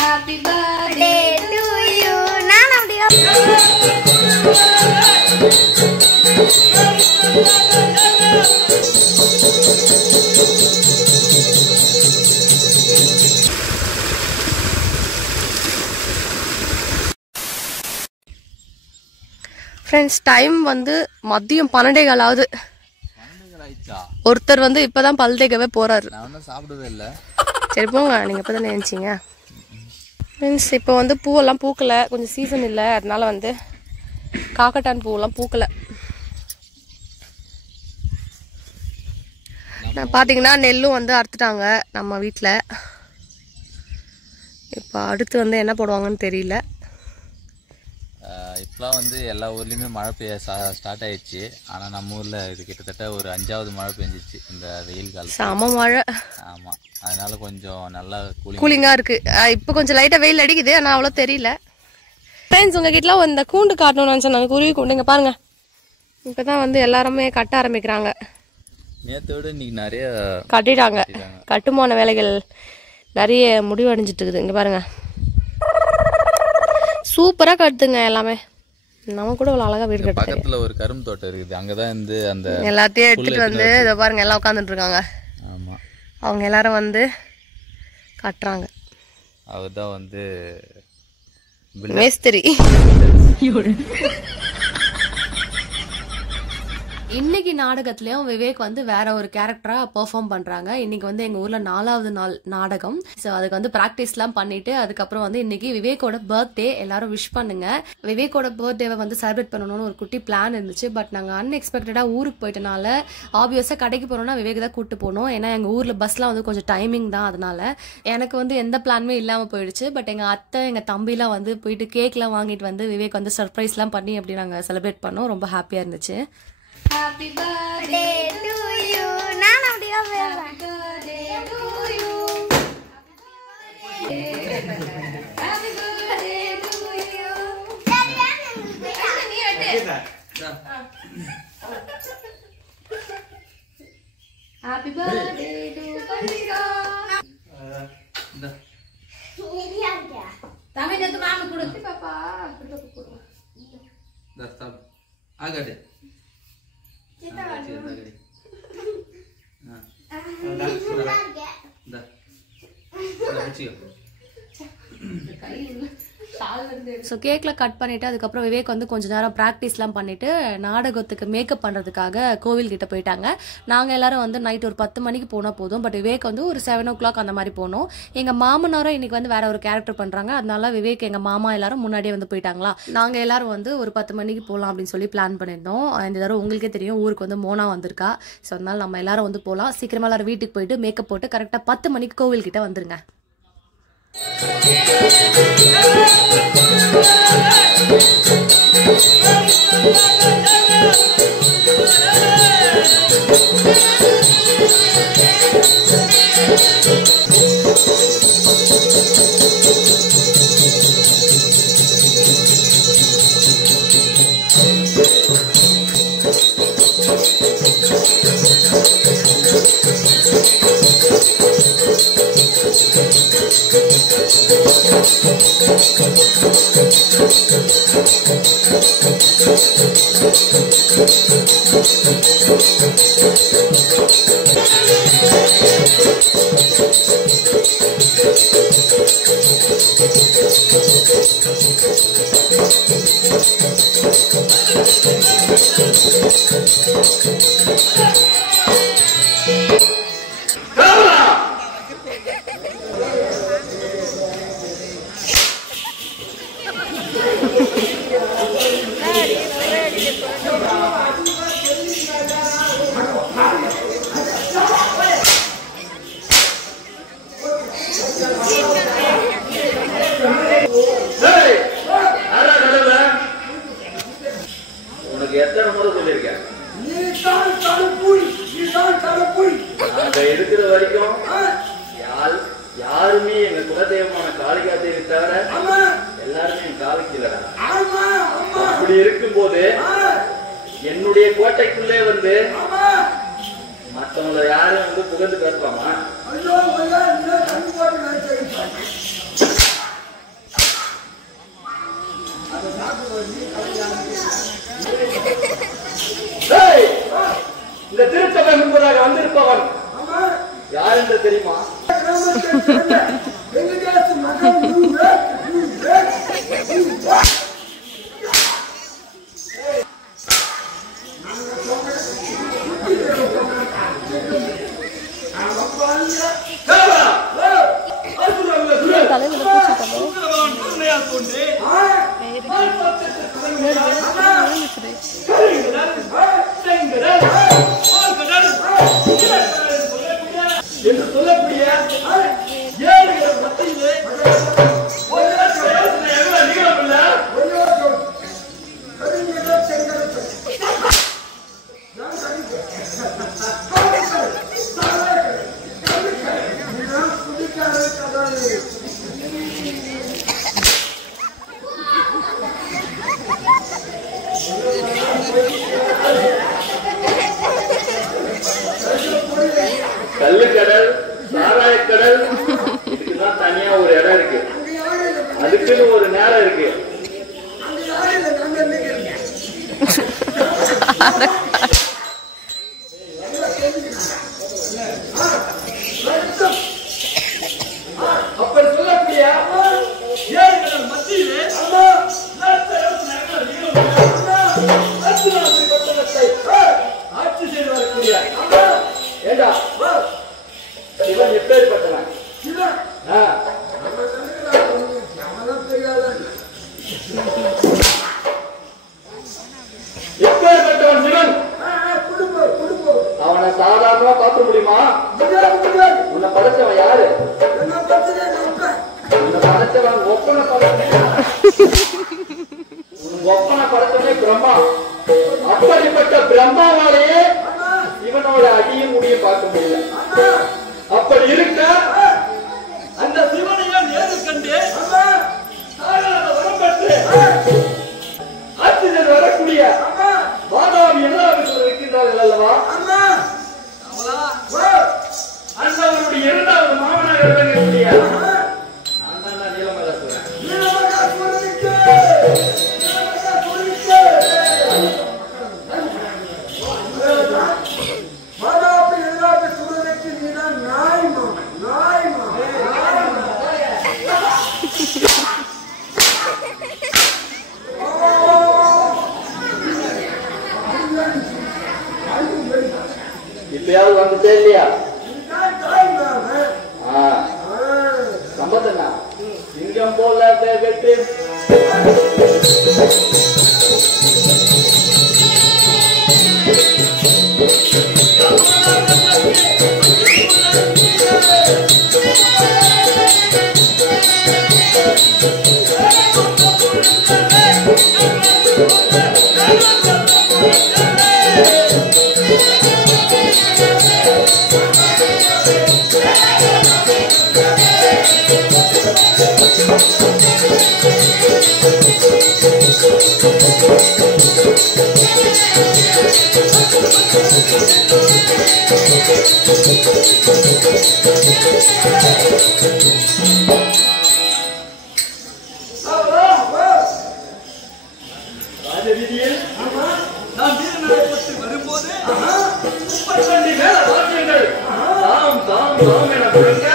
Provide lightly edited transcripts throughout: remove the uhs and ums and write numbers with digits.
Happy birthday to you. நான் அப்படியே friends time வந்து மதியம் 12:15 ஆகுது. ஒருத்தர் வந்து இப்பதான் பல் தேய்க்கவே போறாரு. சாப்பிடவே இல்லை. சரி போங்க, நீங்க இப்பதான் நினைச்சீங்க. ஃப்ரெண்ட்ஸ் இப்போ வந்து பூவெல்லாம் பூக்கல, கொஞ்சம் சீசன் இல்லை, அதனால வந்து காக்கட்டான் பூவெல்லாம் பூக்கல. பார்த்தீங்கன்னா நெல்லும் வந்து அறுத்துட்டாங்க நம்ம வீட்டில். இப்போ அடுத்து வந்து என்ன போடுவாங்கன்னு தெரியல. இப்போலாம் வந்து எல்லா ஊர்லேயுமே மழை பெய்ய ஸ்டார்ட் ஆயிடுச்சு. ஆனால் நம்ம ஊரில் இது கிட்டத்தட்ட ஒரு 5வது மழை பெஞ்சிச்சு இந்த வெயில் காலம். செம மழை. ஆமாம், அதனால கொஞ்சம் நல்லா கூலிங்காக இருக்குது. இப்போ கொஞ்சம் லைட்டாக வெயில் அடிக்குது, ஆனால் அவ்வளோ தெரியல. ஃப்ரெண்ட்ஸ் உங்ககிட்டலாம் இந்த கூண்டு காட்டணும்னு நினச்சேன். நாங்கள் குருவி கூண்டு இங்கே பாருங்கள். இப்போ தான் வந்து எல்லாருமே கட்ட ஆரம்பிக்கிறாங்க. நேற்றை விட இன்னைக்கு நிறைய கட்டிட்டாங்க. கட்டுமான வேலைகள் நிறைய முடிவடைஞ்சிட்டு இருக்குது. இங்கே பாருங்கள், சூப்பராக கட்டுதுங்க எல்லாமே. நம்ம கூட இவ்வளோ அழகாக வீடு கட்டு. பக்கத்தில் ஒரு கரும்பு தோட்டம் இருக்குது, அங்கே தான் வந்து அந்த எல்லாத்தையும் எடுத்துகிட்டு வந்து இதை பாருங்கள் எல்லாம் உட்காந்துட்டு இருக்காங்க. ஆமாம், அவங்க எல்லாரும் வந்து கட்டுறாங்க. அவர் தான் வந்து மேஸ்திரி. இன்னைக்கு நாடகத்திலயும் விவேக் வந்து வேற ஒரு கேரக்டரா பெர்ஃபார்ம் பண்றாங்க. இன்னைக்கு வந்து எங்க ஊர்ல 4வது நாள் நாடகம். ஸோ அதுக்கு வந்து ப்ராக்டிஸ் எல்லாம் பண்ணிட்டு அதுக்கப்புறம் வந்து இன்னைக்கு விவேக்கோட பர்த்டே. எல்லாரும் விஷ் பண்ணுங்க. விவேக்கோட பர்த்டேவை வந்து செலிப்ரேட் பண்ணணும்னு ஒரு குட்டி பிளான் இருந்துச்சு. பட் நாங்க அன்எக்ஸ்பெக்டடா ஊருக்கு போயிட்டனால ஆப்வியஸா கடைக்கு போறோம்னா விவேக் தான் கூட்டு போனோம். ஏன்னா எங்க ஊர்ல பஸ்லாம் வந்து கொஞ்சம் டைமிங் தான், அதனால எனக்கு வந்து எந்த பிளானுமே இல்லாம போயிடுச்சு. பட் எங்க அத்தை எங்க தம்பிலாம் வந்து போயிட்டு கேக்லாம் வாங்கிட்டு வந்து விவேக் வந்து சர்ப்ரைஸ்லாம் பண்ணி அப்படி நாங்க செலிப்ரேட் பண்ணோம். ரொம்ப ஹாப்பியா இருந்துச்சு. Happy birthday to you. நான் அப்படியே Happy birthday to you. Happy birthday to you. நீ வெட்டு. Happy birthday to Pallika. ஏரியாங்க. தம்பி நேத்து மாமா குடு. பாப்பா குடு. தஸ்தா ஆகடே. ஸோ கேக்கில் கட் பண்ணிவிட்டு அதுக்கப்புறம் விவேக் வந்து கொஞ்ச நேரம் ப்ராக்டிஸ்லாம் பண்ணிவிட்டு நாடகத்துக்கு மேக்கப் பண்ணுறதுக்காக கோவில்கிட்ட போயிட்டாங்க. நாங்கள் எல்லாரும் வந்து நைட் ஒரு 10 மணிக்கு போனால் போதும். பட் விவேக் வந்து ஒரு 7 o'clock அந்த மாதிரி போனோம். எங்கள் மாமனாரும் இன்னைக்கு வந்து வேற ஒரு கேரக்டர் பண்ணுறாங்க. அதனால விவேக் எங்கள் மாமா எல்லாரும் முன்னாடியே வந்து போயிட்டாங்களா. நாங்கள் எல்லாரும் வந்து ஒரு 10 மணிக்கு போகலாம் அப்படின்னு சொல்லி பிளான் பண்ணியிருந்தோம். இந்த தடவை உங்களுக்கே தெரியும் ஊருக்கு வந்து மோனா வந்திருக்கா. ஸோ அதனால நம்ம எல்லாரும் வந்து போகலாம். சீக்கிரமாக எல்லாரும் வீட்டுக்கு போயிட்டு மேக்கப் போட்டு கரெக்டாக 10 மணிக்கு கோவில்கிட்ட வந்துருங்க. யாருமே எங்க குலதெய்வமான காளிகா தேவி தவிர எல்லாருமே என் காலக்கிலடா. அப்படி இருக்கும்போது என்னுடைய கோட்டைக்குள்ளே வந்து மற்றவங்களை யாரும் வந்து புகழ்ந்து பேசலாமா? யாருன்னு தெரியுமா? என்று சொல்லக்கூடிய ஏழுகள் மத்தியிலே கல்லுக்கடல், சாராயக்கடல், இதுக்குதான் தனியா ஒரு இடம் இருக்கு. அதுக்குன்னு ஒரு நேரம் இருக்கு. அப்படி சொல்லக்கூடிய ஏழுகள் மத்தியிலே ஆட்சி செய்து வரக்கூடிய ஏண்டா இவன் எப்பேற்பட்டவன்? எப்பேற்பட்டவன் சிவன்? அவனை சாதாரணமா பார்க்க முடியுமா? உன்னை படைச்சவன் யாரு? உன்னை படைச்சவன் ஒப்பனை படைச்சவனே பிரம்மா. அப்படிப்பட்ட பிரம்மாவாலேயே இவனோட அடியும் முடியும் பார்க்க முடியல. அப்படி இருக்க அந்த சிவனையை நேரில் கண்டு வரம் பெற்று ஆட்சியில் வரக்கூடிய வாதாபி எல்லாருக்கும் இருக்கின்றார்கள் அல்லவா? அண்ணவருடைய இரண்டாவது மாமனார் இருக்கக்கூடிய நான் தான் நீலமகாசுரன். இப்பயாவது வந்துட்டே இல்லையா? சம்பந்தனா சிங்கம் போல வெட்டு ராஜவீதியில் நான் வீரநடைபெற்று வரும்போது 32 மேல வாக்கியங்கள் தாம் தாம் தாம் என முழங்க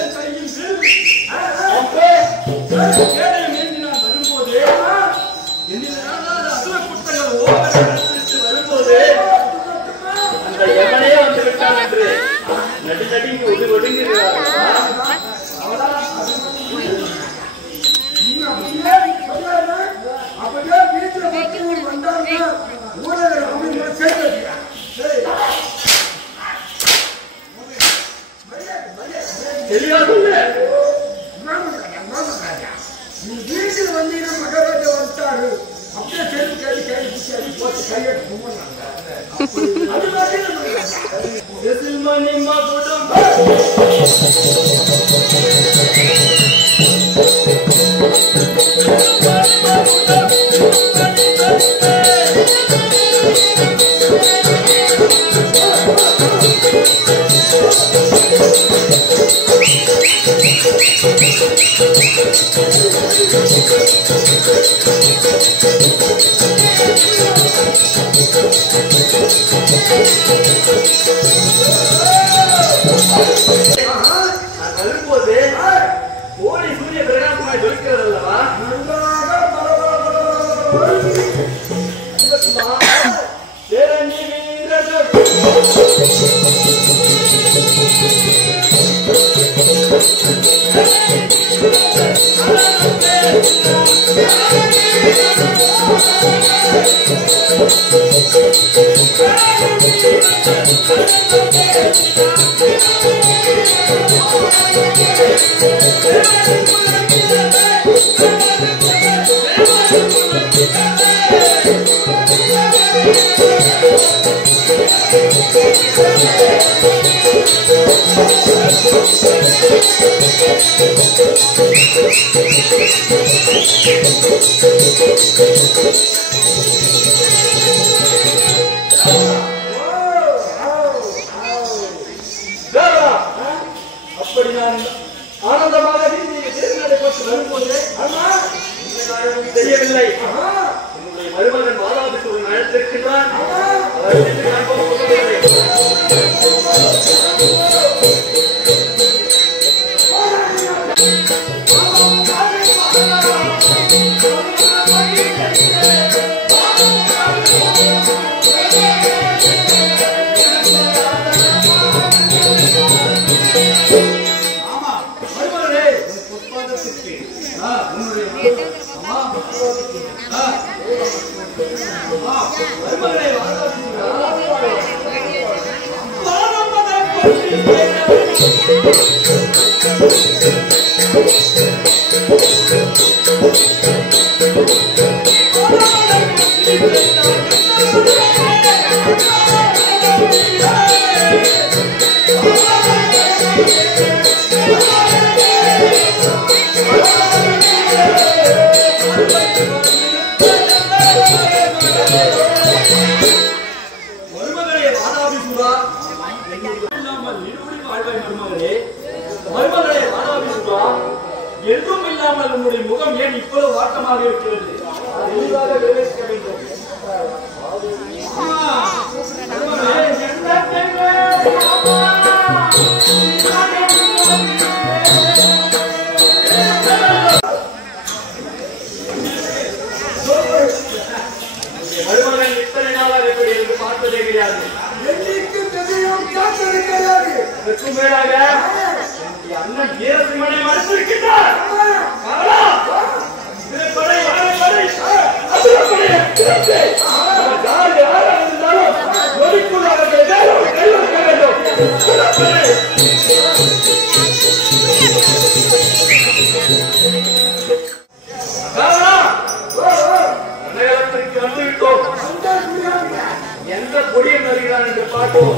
என் கையில் கேடையும் ஏந்தி நான் வரும்போது என்னில் அசுர குற்றங்கள் ஓவரிட்டு வரும்போது அந்த எவனையே வந்து விட்டான் என்று நடுநடிக்கு ஒதுங்குகிறார். வீட்டில் வந்தீங்கன்னா மகாராஜா வந்துட்டாரு அப்படியே கேள்வி கேள்வி கேள்வி போட்டு கையெழுத்து கும்பிடலாம். வரும்போது கோடி சூரிய பிரகாசமாய் ஜொலிக்கிறது அல்லவா? அப்படி நான் ஆனந்தமாக வரும்போது தெரியவில்லை. என்னுடைய மருமகன் மாதாவுக்கு ஒரு அழைத்திருக்கின்றான். என்றும் இல்லாமல் உன்னுடைய முகம் ஏன் இவ்வளவு வாட்டமாக இருக்கிறது? மருமகன் இத்தனை நாளாக எப்படி என்று பார்த்ததே கிடையாது. அதற்கு மேலாக அண்ணன் வீரசிம்மனை மறுத்திருக்கின்றார். வந்துவிட்டோம். எந்த கொடியை வருகிறான் என்று பார்ப்போம்.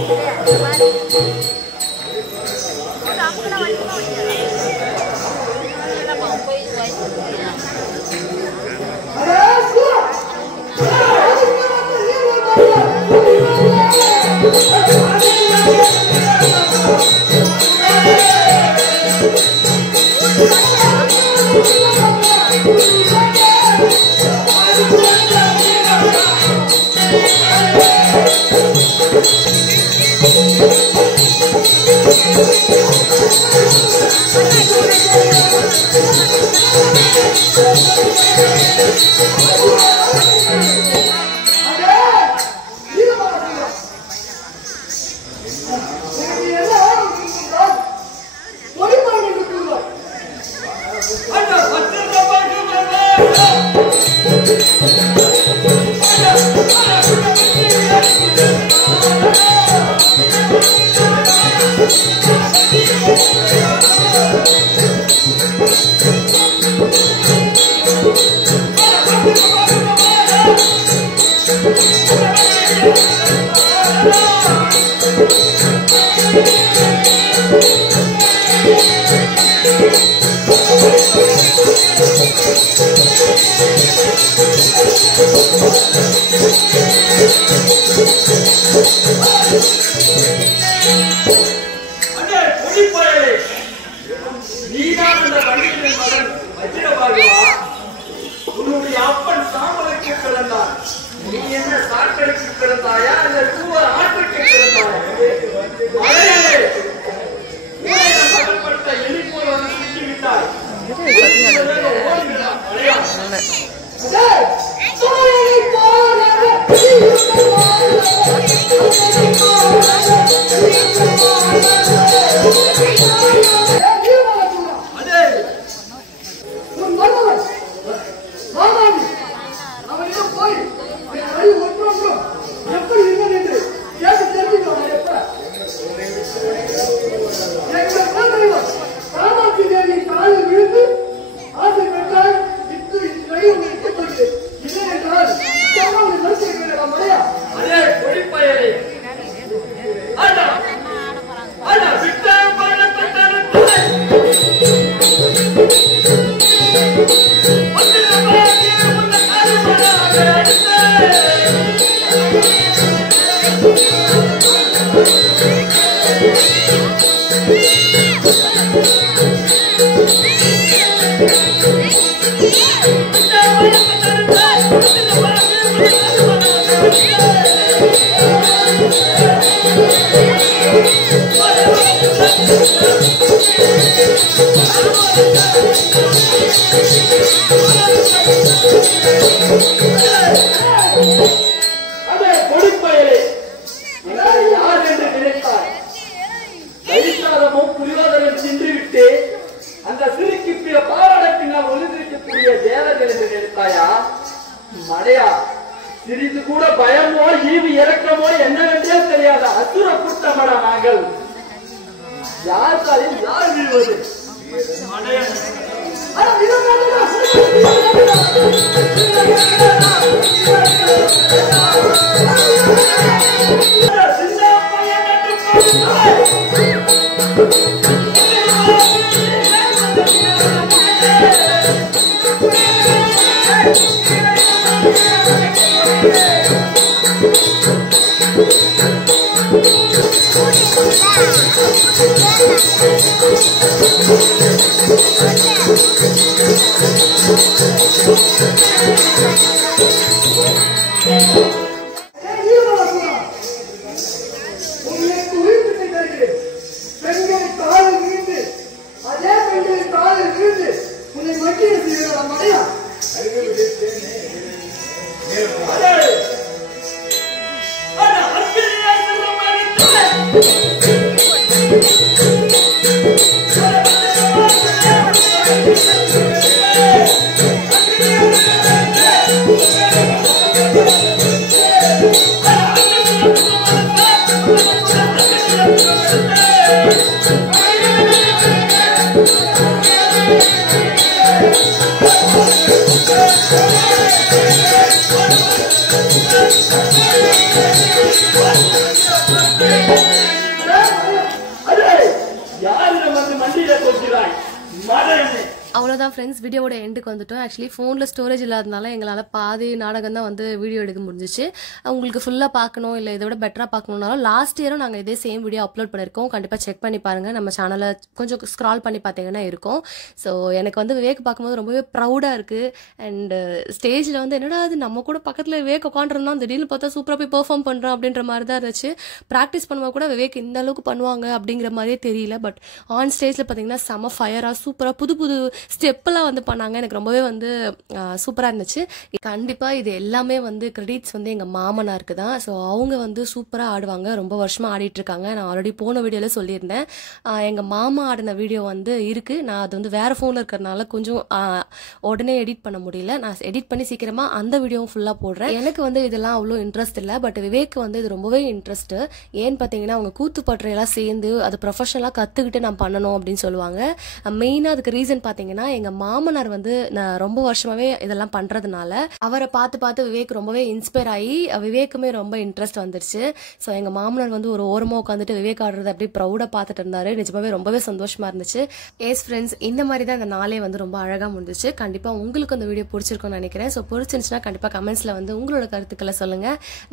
நீதான் அந்த வண்டியின் மகன் வஜ்ரபாகுவா. உன்னுடைய அப்பன் சாம்பலுக்கு பிறந்தான். நீ என்ன சாக்கடைக்கு பிறந்தாயா இல்ல தூவ ஆற்றுக்கு பிறந்தாயா? மகன்படுத்த எலி போல வந்து சுற்றிவிட்டாய். சிறிது கூட பயமோ ஈவு இறக்கமோ என்னவென்றே தெரியாத அசுர கூட்டமடா நாங்கள். யார் தாயும் யார் வீழ்வது? அவ்வளோதான் ஃப்ரெண்ட்ஸ், வீடியோவோட எண்டுக்கு வந்துட்டோம். ஆக்சுவலி ஃபோனில் ஸ்டோரேஜ் இல்லாதனால எங்களால் பாதி நாடகம் தான் வந்து வீடியோ எடுக்க முடிஞ்சிச்சு. உங்களுக்கு ஃபுல்லாக பார்க்கணும் இல்லை இதோட பெட்டராக பார்க்கணுன்னாலும் லாஸ்ட் இயரும் நாங்கள் இதே சேம் வீடியோ அப்லோட் பண்ணியிருக்கோம். கண்டிப்பாக செக் பண்ணி பாருங்கள். நம்ம சேனலை கொஞ்சம் ஸ்க்ரால் பண்ணி பார்த்தீங்கன்னா இருக்கும். ஸோ எனக்கு வந்து விவேக் பார்க்கும்போது ரொம்பவே ப்ரௌடாக இருக்குது. அண்டு ஸ்டேஜில் வந்து என்னடா அது நம்ம கூட பக்கத்தில் விவேக் உட்காந்துருந்தோம், திடீர்னு பார்த்தா சூப்பராக போய் பெர்ஃபார்ம் பண்ணுறோம் அப்படின்ற மாதிரி தான் இருந்துச்சு. ப்ராக்டிஸ் பண்ணும்போது கூட விவேக் இந்த அளவுக்கு பண்ணுவாங்க அப்படிங்கிற மாதிரியே தெரியல. பட் ஆன் ஸ்டேஜில் பார்த்தீங்கன்னா செம ஃபயராக சூப்பராக புது புது ஸ்டெப்பெல்லாம் வந்து பண்ணாங்க. எனக்கு ரொம்பவே வந்து சூப்பராக இருந்துச்சு. கண்டிப்பாக இது எல்லாமே வந்து கிரெடிட்ஸ் வந்து எங்கள் மாமனாருக்கு தான். ஸோ அவங்க வந்து சூப்பராக ஆடுவாங்க, ரொம்ப வருஷமாக ஆடிட்டுருக்காங்க. நான் ஆல்ரெடி போன வீடியோவில் சொல்லியிருந்தேன். எங்கள் மாமா ஆடின வீடியோ வந்து இருக்குது. நான் அது வந்து வேறு ஃபோனில் இருக்கிறதுனால கொஞ்சம் உடனே எடிட் பண்ண முடியல. நான் எடிட் பண்ணி சீக்கிரமாக அந்த வீடியோவும் ஃபுல்லாக போடுறேன். எனக்கு வந்து இதெல்லாம் அவ்வளோ இன்ட்ரெஸ்ட் இல்லை. பட் விவேக் வந்து இது ரொம்பவே இன்ட்ரெஸ்ட்டு. ஏன்னு பார்த்தீங்கன்னா அவங்க கூத்து பற்றையெல்லாம் சேர்ந்து அது ப்ரொஃபஷனலாக கற்றுக்கிட்டு நான் பண்ணணும் அப்படின்னு சொல்லுவாங்க. மெயினாக அதுக்கு ரீசன் பார்த்தீங்கன்னா பாத்தீங்கன்னா எங்க மாமனார் வந்து நான் ரொம்ப வருஷமாவே இதெல்லாம் பண்றதுனால அவரை பார்த்து விவேக் ரொம்பவே இன்ஸ்பயர் ஆகி விவேக்குமே ரொம்ப இன்ட்ரெஸ்ட் வந்துருச்சு. ஸோ எங்க மாமனார் வந்து ஒரு ஓரமா உட்காந்துட்டு விவேக் ஆடுறதை அப்படியே ப்ரௌடா பார்த்துட்டு இருந்தாரு. நிஜமாவே ரொம்பவே சந்தோஷமா இருந்துச்சு. எஸ் ஃப்ரெண்ட்ஸ், இந்த மாதிரி தான் இந்த நாளே வந்து ரொம்ப அழகா முடிஞ்சிச்சு. கண்டிப்பா உங்களுக்கு அந்த வீடியோ பிடிச்சிருக்கும்னு நினைக்கிறேன். ஸோ பிடிச்சிருந்துச்சுன்னா கண்டிப்பா கமெண்ட்ஸ்ல வந்து உங்களோட கருத்துக்களை சொல்லுங்க.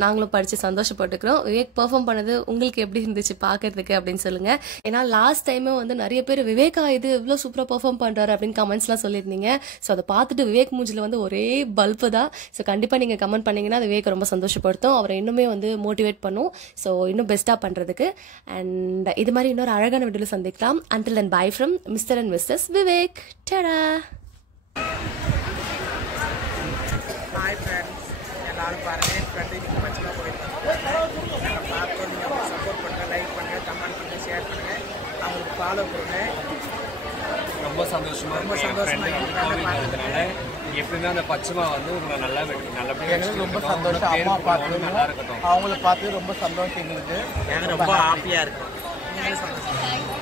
நாங்களும் படிச்சு சந்தோஷப்பட்டுக்கிறோம். விவேக் பெர்ஃபார்ம் பண்ணது உங்களுக்கு எப்படி இருந்துச்சு பாக்குறதுக்கு அப்படின்னு சொல்லுங்க. ஏன்னா லாஸ்ட் டைம் வந்து நிறைய பேர் விவேகா இது இவ்வளவு சூப்பரா பெர்ஃபார்ம் பண்றாரு அப்படின்னு கமெண்ட்ஸ்லாம் சொல்லியிருந்தீங்க. ஸோ அதை பார்த்துட்டு விவேக் மூஞ்சில வந்து ஒரே பல்பு தான். ஸோ கண்டிப்பா நீங்க கமெண்ட் பண்ணீங்கன்னா அது விவேக் ரொம்ப சந்தோஷப்படுத்தும். அவரை இன்னுமே வந்து மோட்டிவேட் பண்ணும். ஸோ இன்னும் பெஸ்டா பண்றதுக்கு. அண்ட் இது மாதிரி இன்னொரு அழகான வீடியோல சந்திக்கலாம். Until then, bye from Mr. and Mrs. Vivek. Ta-da! Hi friends, எல்லாரும் பாருங்க கண்டினியூ பச்சமா போயிட்டு பார்த்து நீங்க சப்போர்ட் பண்ணுங்க, லைக் பண்ணுங்க, கமெண்ட் பண்ணுங்க, ஷேர் பண்ணுங்க, அவங்களுக்கு ஃபாலோ பண்ணுங்க. ரொம்ப சந்தோஷமா பார்த்ததுனால எப்படின்னா அந்த பச்சைமா வந்து உங்களை நல்லபடியாக ரொம்ப சந்தோஷம். அம்மா பார்த்து நல்லா இருக்கட்டும், அவங்கள பார்த்து ரொம்ப சந்தோஷம் எங்களுக்கு. ரொம்ப ஹாப்பியா இருக்கும். நீங்களும் சந்தோஷம்.